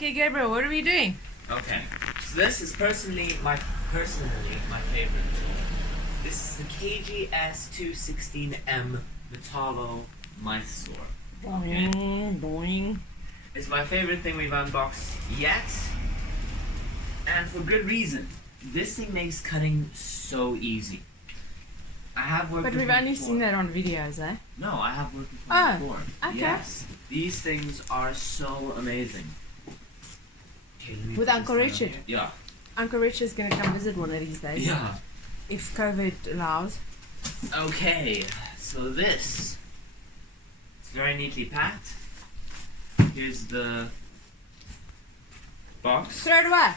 Okay, Gabriel, what are we doing? Okay, so this is personally my favorite tool. This is the KGS 216M Metabo mitresaw. Okay. Boing. It's my favorite thing we've unboxed yet, and for good reason. This thing makes cutting so easy. I have worked. But we've only seen that on videos, eh? No, I have worked with one before. Okay. Yes, these things are so amazing. Okay, with Uncle Richard. Yeah. Uncle Richard's gonna come visit one of these days. Yeah. If COVID allows. Okay, so this it's very neatly packed. Here's the box. Throw it away.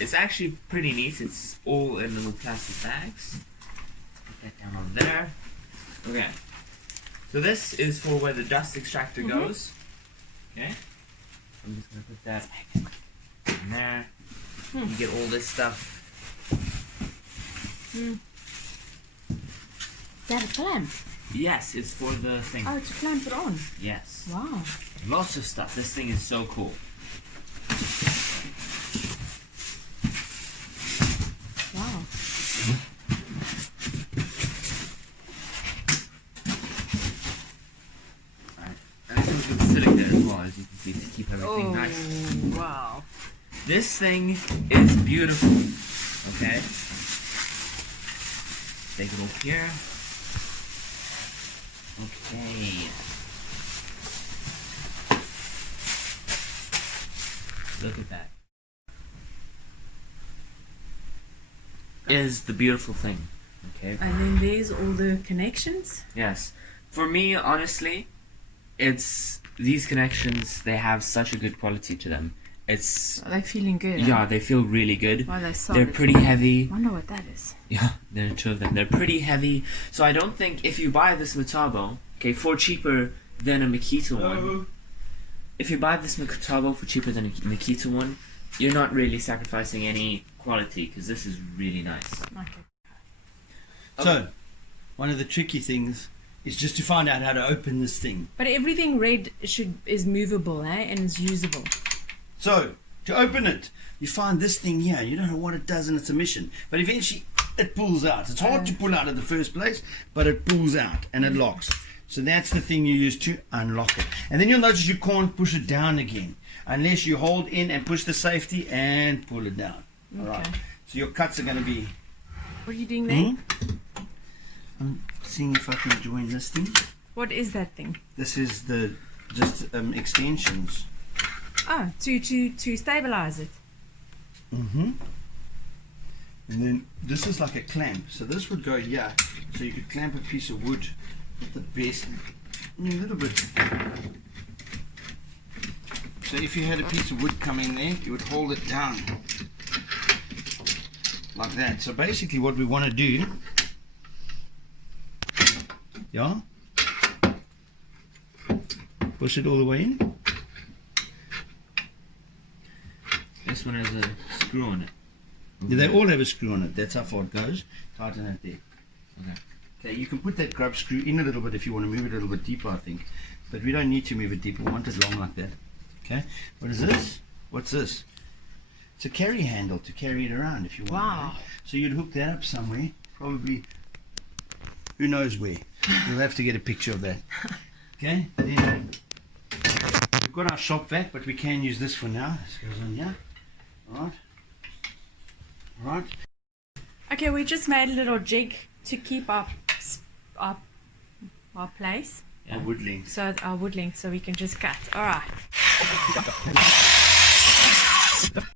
It's actually pretty neat. It's all in little plastic bags. Put that down on there. Okay. So this is for where the dust extractor goes. Okay. I'm just gonna put that in there. You get all this stuff. Is that a clamp? Yes, it's for the thing. Oh, to clamp it on. Yes. Wow. Lots of stuff. This thing is so cool. Wow. Alright. And this comes with silica as well, as you can see, to keep everything nice. Wow. This thing is beautiful. Okay? Take it off here. Okay. Look at that. Is the beautiful thing. Okay? And then there's all the connections. Yes. For me, honestly, it's these connections, they have such a good quality to them. It's Are they feeling good? yeah, they feel really good. Well, solid. They're pretty heavy. I wonder what that is. Yeah, there are two of them. They're pretty heavy. So I don't think if you buy this Metabo, okay, for cheaper than a Makita one, if you buy this Metabo for cheaper than a Makita one, you're not really sacrificing any quality because this is really nice. Okay. So, one of the tricky things is just to find out how to open this thing. But everything red is movable, eh? And is usable. So, to open it, you find this thing here. You don't know what it does and it's a mission. But eventually, it pulls out. It's hard to pull out in the first place, but it pulls out and it locks. So that's the thing you use to unlock it. And then you'll notice you can't push it down again unless you hold in and push the safety and pull it down. Okay. Alright. So your cuts are going to be... What are you doing there? I'm seeing if I can join this thing. What is that thing? This is the extensions. Oh, to stabilize it. And then this is like a clamp. So this would go here. So you could clamp a piece of wood at the base. A little bit. So if you had a piece of wood coming there, you would hold it down. Like that. So basically what we want to do, yeah, push it all the way in. This one has a screw on it. Yeah, they all have a screw on it. That's how far it goes. Tighten it there. Okay. Okay, you can put that grub screw in a little bit if you want to move it a little bit deeper, I think. But we don't need to move it deeper. We want it long like that. Okay. What is this? What's this? It's a carry handle to carry it around if you want. Wow. Right? So you'd hook that up somewhere. Probably, who knows where. You'll have to get a picture of that. Okay. Then we've got our shop vac, but we can use this for now. This goes on here. Alright. Alright. Okay, we just made a little jig to keep our place. Our wood length. So our wood length, so we can just cut. All right.